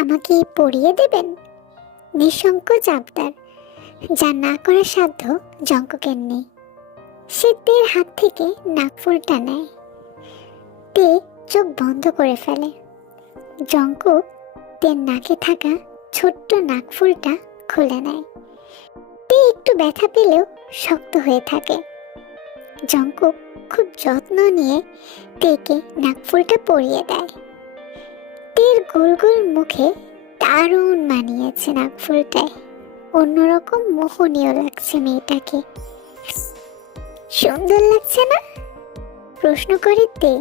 আমাকে পরিয়ে দেবেন? নিঃসংকোচ আবদার, যা না করার সাধ্য জঙ্কুকের নেই। সে তের হাত থেকে নাকফুলটা নেয়। তে চোখ বন্ধ করে ফেলে। জঙ্কুক তের নাকে থাকা ছোট্ট নাকফুলটা খুলে নেয়। তে একটু ব্যথা পেলেও শক্ত হয়ে থাকে। জঙ্কুক খুব যত্ন নিয়ে তেকে নাকফুলটা পরিয়ে দেয়। তের গোল গোল মুখে দারুণ মানিয়েছে নাকফুলটায়। অন্যরকম মোহনীয় লাগছে মেয়েটাকে। সুন্দর লাগছে না? প্রশ্ন করে তে।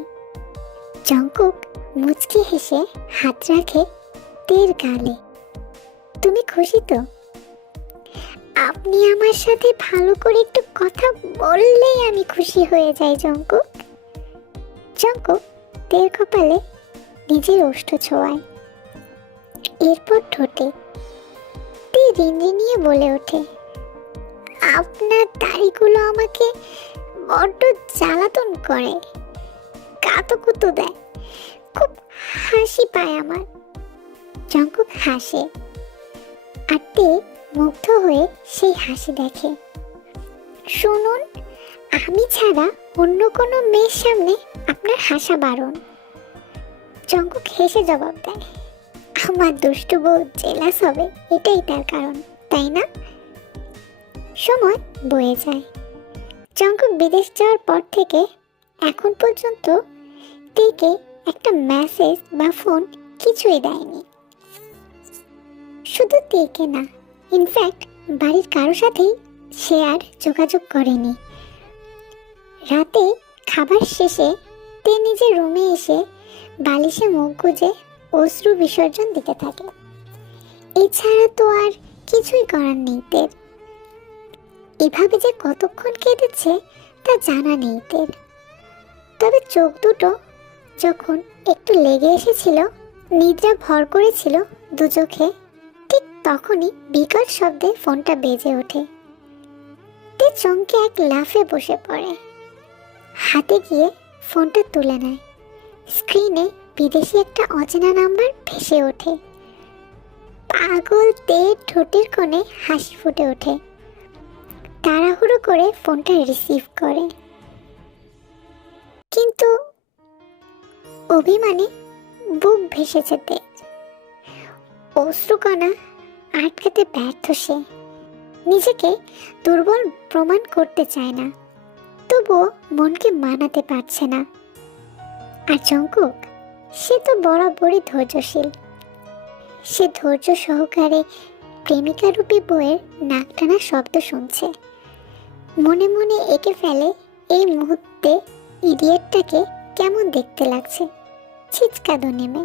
জঙ্কুক মুচকি হেসে হাত রাখে তের গালে। তুমি খুশি তো? আপনি আমার সাথে ভালো করে একটু কথা বললেই আমি খুশি হয়ে যাই জঙ্কুক। জঙ্কুক তের কপালে নিজের ওষ্ঠ ছোঁয়ায়, এরপর ঠোঁটে। তে রিনরিনিয়ে বলে ওঠে, আপনার দাড়িগুলো আমাকে বড্ড জ্বালাতন করে, কাতুকুতু দেয়, খুব হাসি পায় আমার। জঙ্কুক হাসে, আর তে মুগ্ধ হয়ে সেই হাসি দেখে। শুনুন, আমি ছাড়া অন্য কোনো মেয়ের সামনে আপনার হাসা বারণ। জঙ্কুক হেসে জবাব দেয়, আমার দুষ্টু বউ জেলাস হবে, এটাই তার কারণ, তাই না? সময় বয়ে যায়। জঙ্কুক বিদেশ যাওয়ার পর থেকে এখন পর্যন্ত তেকে একটা মেসেজ বা ফোন কিছুই দেয়নি। শুধু তেকে না, ইনফ্যাক্ট বাড়ির কারো সাথেই সে আর যোগাযোগ করেনি। রাতে খাবার শেষে তে নিজের রুমে এসে বালিশে মুখ গুজে অশ্রু বিসর্জন দিতে থাকে। এছাড়া তো আর কিছুই করার নেই তের। এভাবে যে কতক্ষণ কেটেছে তা জানা নেই তের। তবে চোখ দুটো যখন একটু লেগে এসেছিল, নিদ্রা ভর করেছিল দু চোখে, ঠিক তখনই বিকট শব্দে ফোনটা বেজে ওঠে। তে চমকে এক লাফে বসে পড়ে। হাতে গিয়ে ফোনটা তুলে নেয়। স্ক্রিনে বিদেশি একটা অচেনা নাম্বার ভেসে ওঠে। পাগল তে ঠোঁটের কোণে হাসি ফুটে ওঠে। তাড়াহুড়ো করে ফোনটা রিসিভ করে, কিন্তু অভিমানে বুক ভেসেছে তে। অশ্রুকণা আটকাতে ব্যর্থ সে। নিজেকে দুর্বল প্রমাণ করতে চায় না, তবুও মনকে মানাতে পারছে না। আর জঙ্কুক, সে তো বরাবরই ধৈর্যশীল। সে ধৈর্য সহকারে প্রেমিকারূপী বইয়ের নাক টানা শব্দ শুনছে। মনে মনে এঁকে ফেলে এই মুহূর্তে ইডিয়েটটাকে কেমন দেখতে লাগছে, ছিচকাদো নেমে।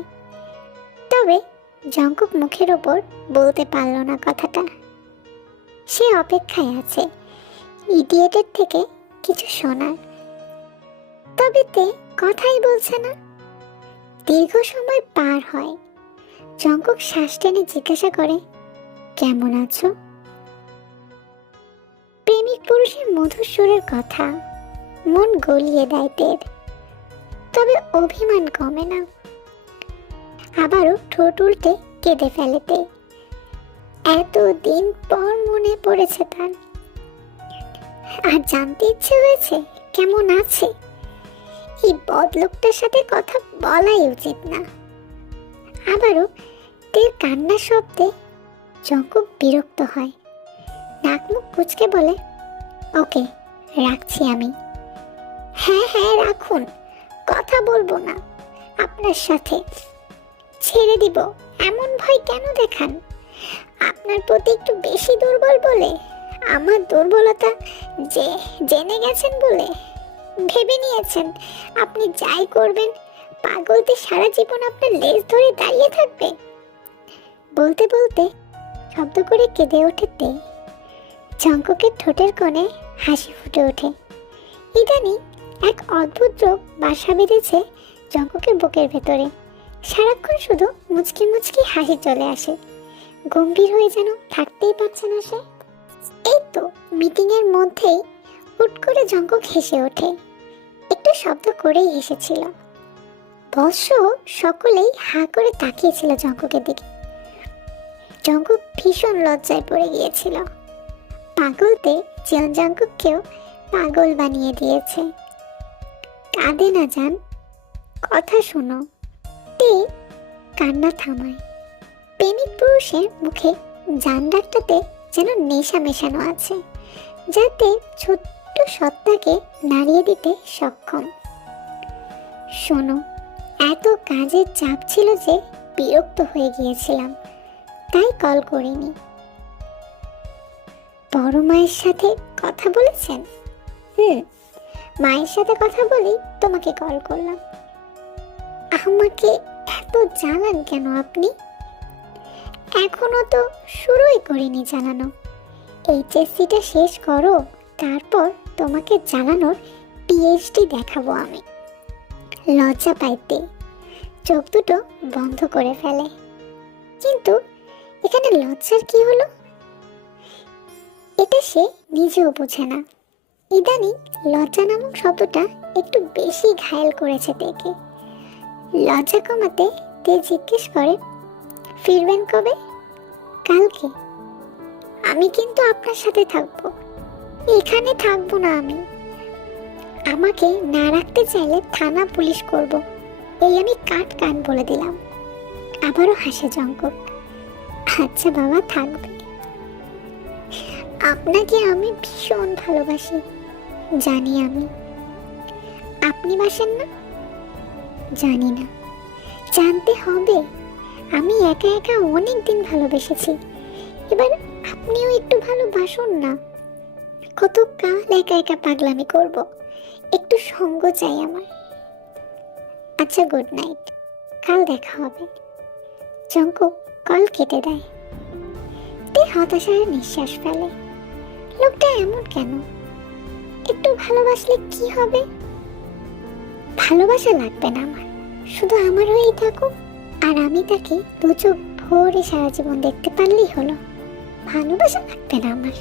তবে জঙ্কুক মুখের ওপর বলতে পারল না কথাটা। সে অপেক্ষায় আছে ইডিয়েটের থেকে কিছু শোনার। তবে তে কথাই বলছে না। দীর্ঘ সময় পার হয়। জঙ্কুক শ্বাস টেনে জিজ্ঞাসা করে, কেমন আছো? প্রেমিক পুরুষের মধুর সুরের কথা মন গলিয়ে দেয় তের। তবে অভিমান কমে না। আবারও ঠোঁট উল্টে কেঁদে ফেলে তে। এতদিন পর মনে পড়েছে তার, আর জানতে ইচ্ছে হয়েছে কেমন আছে। এই বদলোকটার সাথে কথা বলাই উচিত না। আবারও তের কান্নার শব্দে জঙ্কুক বিরক্ত হয়। নাক মুখ কুঁচকে বলে, ওকে, রাখছি আমি। হ্যাঁ হ্যাঁ রাখুন, কথা বলবো না আপনার সাথে, ছেড়ে দিব। এমন ভয় কেন দেখান? আপনার প্রতি একটু বেশি দুর্বল বলে? আমার দুর্বলতা যে জেনে গেছেন বলে ভেবে নিয়েছেন আপনি যাই করবেন পাগলতে সারা জীবন আপনার লেজ ধরে দাঁড়িয়ে থাকবে? বলতে বলতে শব্দ করে কেঁদে ওঠে তে। জঙ্কুকের ঠোঁটের কোণে হাসি ফুটে ওঠে। ইদানিং এক অদ্ভুত রোগ বাসা বেঁধেছে জঙ্কুকের বুকের ভেতরে। সারাক্ষণ শুধু মুচকি মুচকি হাসি চলে আসে। গম্ভীর হয়ে যেন থাকতেই পারছে না সে। এই তো মিটিং এর মধ্যেই হুট করে জঙ্কুক হেসে ওঠে। একটু শব্দ করেই হেসেছিল। বস সকলেই হা করে তাকিয়েছিল জঙ্কুকের দিকে। জঙ্কুক ভীষণ লজ্জায় পড়ে গিয়েছিল। পাগলতে জিয়ন জঙ্কুককেও পাগল বানিয়ে দিয়েছে। কাঁদে না জান, কথা শোনো। তে কান্না থামায়। প্রেমিক পুরুষের মুখে জান ডাকটাতে যেন নেশা মেশানো আছে, যাতে ছোট্ট সত্তাকে নাড়িয়ে দিতে সক্ষম। শোনো, এত কাজের চাপ ছিল যে বিরক্ত হয়ে গিয়েছিলাম, তাই কল করিনি। বড় মায়ের সাথে কথা বলেছেন? মায়ের সাথে কথা বলি তোমাকে কল করলাম। আমাকে এত জ্বালান কেন আপনি? এখনো তো শুরুই করিনি জ্বালানো। এইচএসসিটা শেষ করো, তারপর তোমাকে জ্বালানোর পিএইচডি দেখাবো আমি। লজ্জা পাইতে চোখ দুটো বন্ধ করে ফেলে। কিন্তু এখানে লজ্জার কি হলো? এটা সে নিজেও বোঝে না। ইদানিং লজ্জা নামক শব্দটা একটু বেশি ঘায়েল করেছে তেকে। লজ্জা কমাতে তে জিজ্ঞেস করে, ফিরবেন কবে? কালকে। আমি কিন্তু আপনার সাথে থাকবো। এখানে থাকবো না আমি। আমাকে না রাখতে চাইলে থানা পুলিশ করব, এই আমি কাট কান বলে দিলাম। আবারও হাসে জঙ্কুক। আচ্ছা বাবা, থাকবে। আপনাকে আমি ভীষণ ভালোবাসি, জানি আমি। আপনি বাসেন না? জানি না, জানতে হবে। আমি একা একা অনেক দিন ভালোবেসেছি, এবার আপনিও একটু ভালোবাসুন না। কত কাল একা একা পাগলামি করব, একটু সঙ্গ চাই আমার। আচ্ছা, গুড নাইট, কাল দেখা হবে। জঙ্কুক কল কেটে দেয়। তে হতাশার নিঃশ্বাস ফেলে। লোকটা এমন কেন? একটু ভালোবাসলে কি হবে? ভালোবাসা লাগবে না আমার, শুধু আমার হয়েই থাকুক, আর আমি তাকে দু চোখ ভরে সারা জীবন দেখতে পারলেই হলো। ভালোবাসা লাগবে না আমার।